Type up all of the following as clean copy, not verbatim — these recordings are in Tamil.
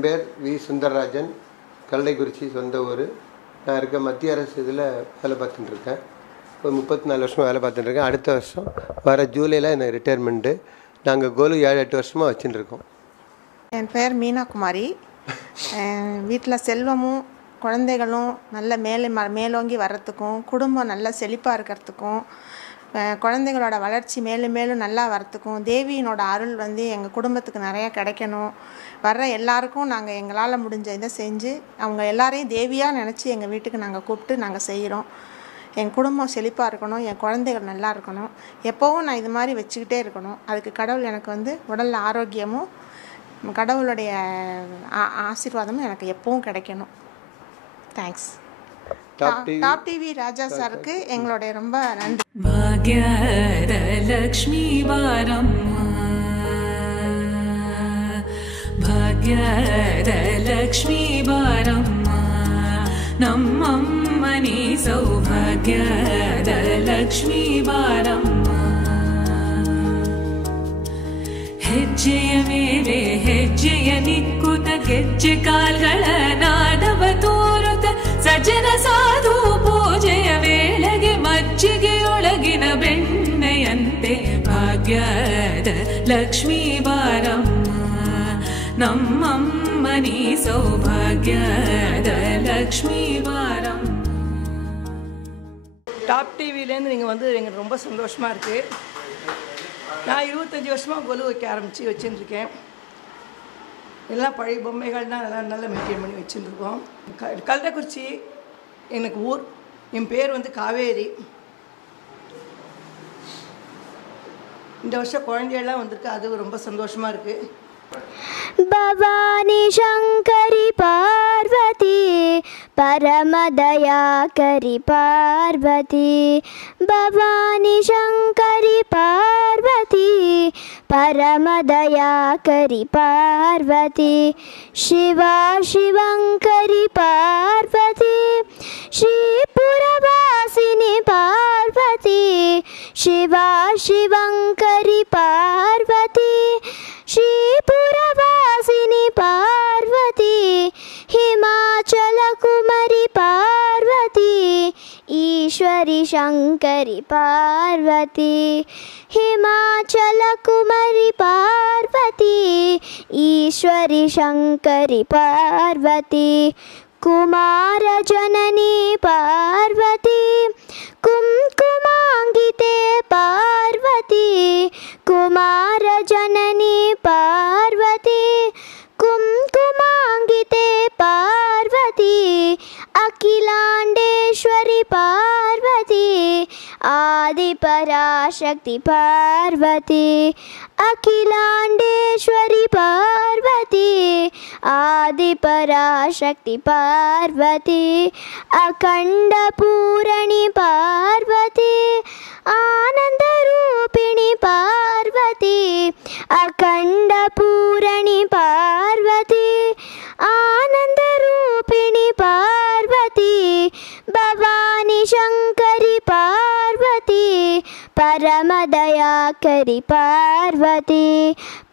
என் பேர் வி சுந்தரராஜன், கல்லைக்குறிச்சி சொந்த ஊர். நான் இருக்க மத்திய அரசு இதில் வேலை பார்த்துட்டுருக்கேன். ஒரு 34 வருஷமாக வேலை பார்த்துட்டுருக்கேன். அடுத்த வருஷம் வர ஜூலையில் எனக்கு ரிட்டையர்மெண்ட்டு. நாங்கள் கோலு 7-8 வருஷமாக வச்சுட்டுருக்கோம். என் பேர் மீனாகுமாரி. வீட்டில் செல்வமும் குழந்தைகளும் நல்ல மேலோங்கி வர்றதுக்கும், குடும்பம் நல்லா செழிப்பாக இருக்கிறதுக்கும், குழந்தைகளோட வளர்ச்சி மேலும் மேலும் நல்லா வரத்துக்கும், தேவியினோட அருள் எங்கள் குடும்பத்துக்கு நிறையா கிடைக்கணும். வர்ற எல்லாருக்கும் நாங்கள் எங்களால் முடிஞ்ச இதை செஞ்சு அவங்க எல்லாரையும் தேவியாக நினச்சி எங்கள் வீட்டுக்கு நாங்கள் கூப்பிட்டு நாங்கள் செய்கிறோம். என் குடும்பம் செழிப்பாக இருக்கணும், என் குழந்தைகள் நல்லா இருக்கணும், எப்போவும் நான் இது மாதிரி வச்சுக்கிட்டே இருக்கணும். அதுக்கு கடவுள் எனக்கு உடலில் ஆரோக்கியமும் கடவுளுடைய ஆசீர்வாதமும் எனக்கு எப்பவும் கிடைக்கணும். தேங்க்ஸ். டாப் டிவி ராஜா சாருக்கு எங்களுடைய ரொம்ப நன்றி. ಭಾಗ್ಯಲಕ್ಷ್ಮೀ ಬಾರಮ್ಮ, ಭಾಗ್ಯಲಕ್ಷ್ಮೀ ಬಾರಮ್ಮ, ನಮ್ಮಮ್ಮನಿ ಸೌಭಾಗ್ಯದ ಲಕ್ಷ್ಮೀ ಬಾರಮ್ಮ. ಹೆಜ್ಜೆಯ ಮೇಲೆ ಹೆಜ್ಜೆಯ ನಿಕ್ಕುತ ಗೆಜ್ಜೆ ಕಾಲ್ಗಳ ನಾದವ ತೋರುತ ಸಜ್ಜನ ಸಾಧು ಪೂಜೆಯ ವೇಳೆಗೆ ಮಜ್ಜಿಗೆಯೊಳಗಿನ ಬೆಣ್ಣೆಯಂತೆ ಭಾಗ್ಯದ ಲಕ್ಷ್ಮೀ ಬಾರಮ್ಮ, ನಮ್ಮಮ್ಮನಿ ಸೌಭಾಗ್ಯದ ಲಕ್ಷ್ಮೀ ಬಾರಮ್ಮ. டாப் டிவிலேருந்து நீங்கள் எங்களுக்கு ரொம்ப சந்தோஷமாக இருக்குது. நான் 25 வருஷமாக கொலு வைக்க வச்சுருக்கேன். எல்லாம் பழைய பொம்மைகள் தான் நல்லா மெயின்டைன் பண்ணி வச்சுருக்கோம். கள்ளக்குறிச்சி எனக்கு ஊர். என் பேர் காவேரி. இந்த வருஷம் குழந்தையெல்லாம் வந்திருக்கு, அது ரொம்ப சந்தோஷமாக இருக்குது. भवानी शंकरी पार्वती परमदयाकरी पार्वती, भवानी शंकरी पार्वती परमदयाकरी पार्वती, शिवा शिवंकरी पार्वती श्रीपुरवासिनी पार्वती, शिवा शिवंकरी पार्वती श्रीपुरवासिनी पार्वती, हिमाचल कुमारी पार्वती ईश्वरी शंकरी पार्वती, हिमाचल कुमारी पार्वती ईश्वरी शंकरी पार्वती, कुमार जननी पार्वती कुमकुमांगिते पार्वती, कुमार जननी पार्वती कुमकुमांगिते पार्वती, अखिलांडेश्वरी पार्वती आदि पराशक्ति पार्वती, अखिलांडेश्वरी पार्वती आदि पराशक्ति पार्वती, अखंड पूरणी पार्वती आनंद रूपिणी पार्वती, अखंड पूरणी पार्वती आनंद रूपिणी पार्वती, भवानी शंकरी पार्वती परमदयाकरी पार्वती,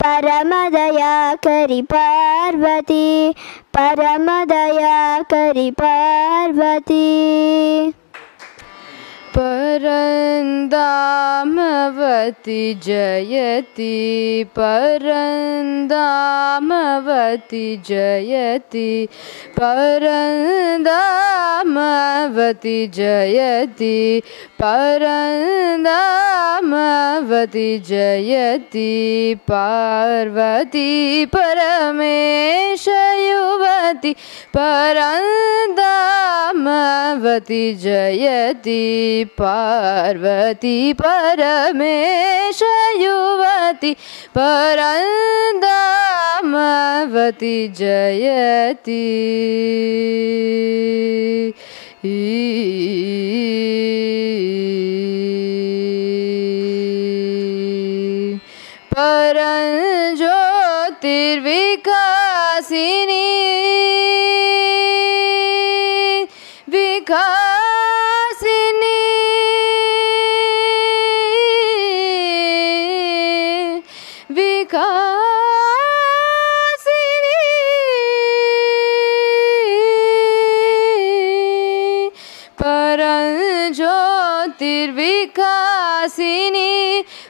परमदयाकरी पार्वती, परमदयाकरी पार्वती. परन्दामवती जयति, परन्दामवती जयति, परन्दामवती जयति, परन्दामवती जयति, पार्वती परमेश युवती परन्दामवती जयति, पार्वती परमेश युवती परन्दामवती जयति. परञ्ज्योतिर्विकासिनी विकासिनी विकासिनी परञ्ज्योतिर्विकासिनी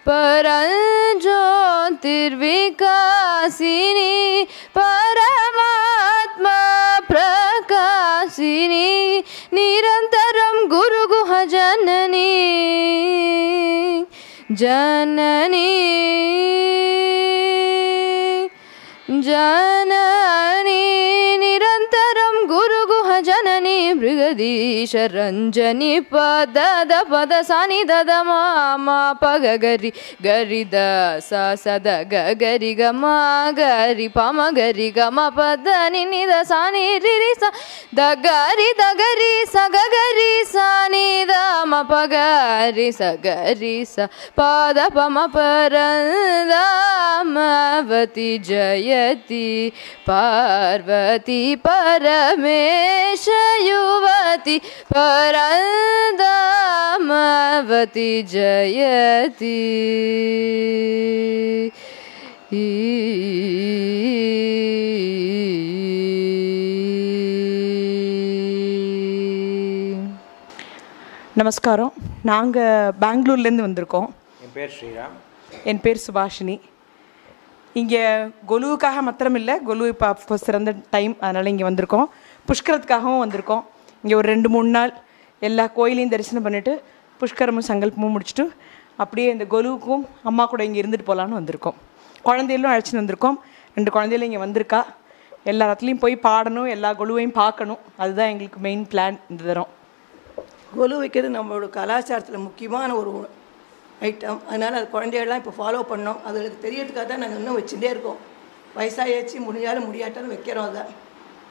परञ्ज्योतिर्विकासिनी परमात्मा प्रकाशिनी निरन्तरं गुरुगुह जननी जननी जननी निरन्तरं गुरुगुह जननी मृगदीश रञ्जनी पद पद सानि दद मा पग गरि गरि द सा सद ग गरि ग मा गरि प म गरि ग म पद नि नि द सा नि रि रि सा द गरि सा ग गरि सा नि द म प गरि सा गरि सा पद प म परन्दामवती जयति पार्वती परमेश युवती परन्दामवती जयति நமஸ்காரம். நாங்கள் பெங்களூர்லேருந்து வந்திருக்கோம். என் பேர் ஸ்ரீராம். என் பேர் சுபாஷினி. இங்கே கொலுவுக்காக மாத்திரம் இல்லை, கொலு இப்போ சிறந்த டைம், அதனால் இங்கே வந்திருக்கோம். புஷ்கரத்துக்காகவும் வந்திருக்கோம். இங்கே ஒரு 2-3 நாள் எல்லா கோயிலையும் தரிசனம் பண்ணிவிட்டு புஷ்கரமும் சங்கல்பமும் முடிச்சுட்டு அப்படியே இந்த கொலுவுக்கும் அம்மா கூட இங்கே இருந்துட்டு போகலான்னு வந்திருக்கோம். குழந்தைகளும் அழைச்சின்னு வந்திருக்கோம். 2 குழந்தைகளும் இங்கே வந்திருக்கா. எல்லா இடத்துலையும் போய் பாடணும், எல்லா கொலுவையும் பார்க்கணும். அதுதான் எங்களுக்கு மெயின் பிளான் இந்த தரம். கொலு வைக்கிறது நம்மளோட கலாச்சாரத்தில் முக்கியமான ஒரு ஐட்டம். அதனால் அது குழந்தைகள்லாம் இப்போ ஃபாலோ பண்ணோம். அதுகளுக்கு தெரியறதுக்காக தான் நாங்கள் இன்னும் வச்சுட்டே இருக்கோம். வயசாகிடுச்சு, முடிஞ்சாலும் முடியாட்டாலும் வைக்கிறோம். அதை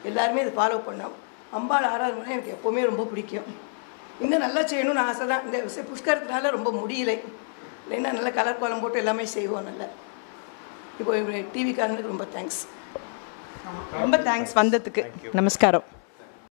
எல்லாருமே இதை ஃபாலோ பண்ணோம். அம்பாள் ஆராதனை எனக்கு எப்போவுமே ரொம்ப பிடிக்கும். இன்னும் நல்லா செய்யணும்னு ஆசை தான். இந்த புஷ்கரத்தினால ரொம்ப முடியலை, இல்லைன்னா நல்லா கலர் கோலம் போட்டு எல்லாமே செய்வோம். நல்லா இப்போ டிவிக்காரனுக்கு ரொம்ப தேங்க்ஸ். ரொம்ப தேங்க்ஸ் வந்ததுக்கு. நமஸ்காரம்.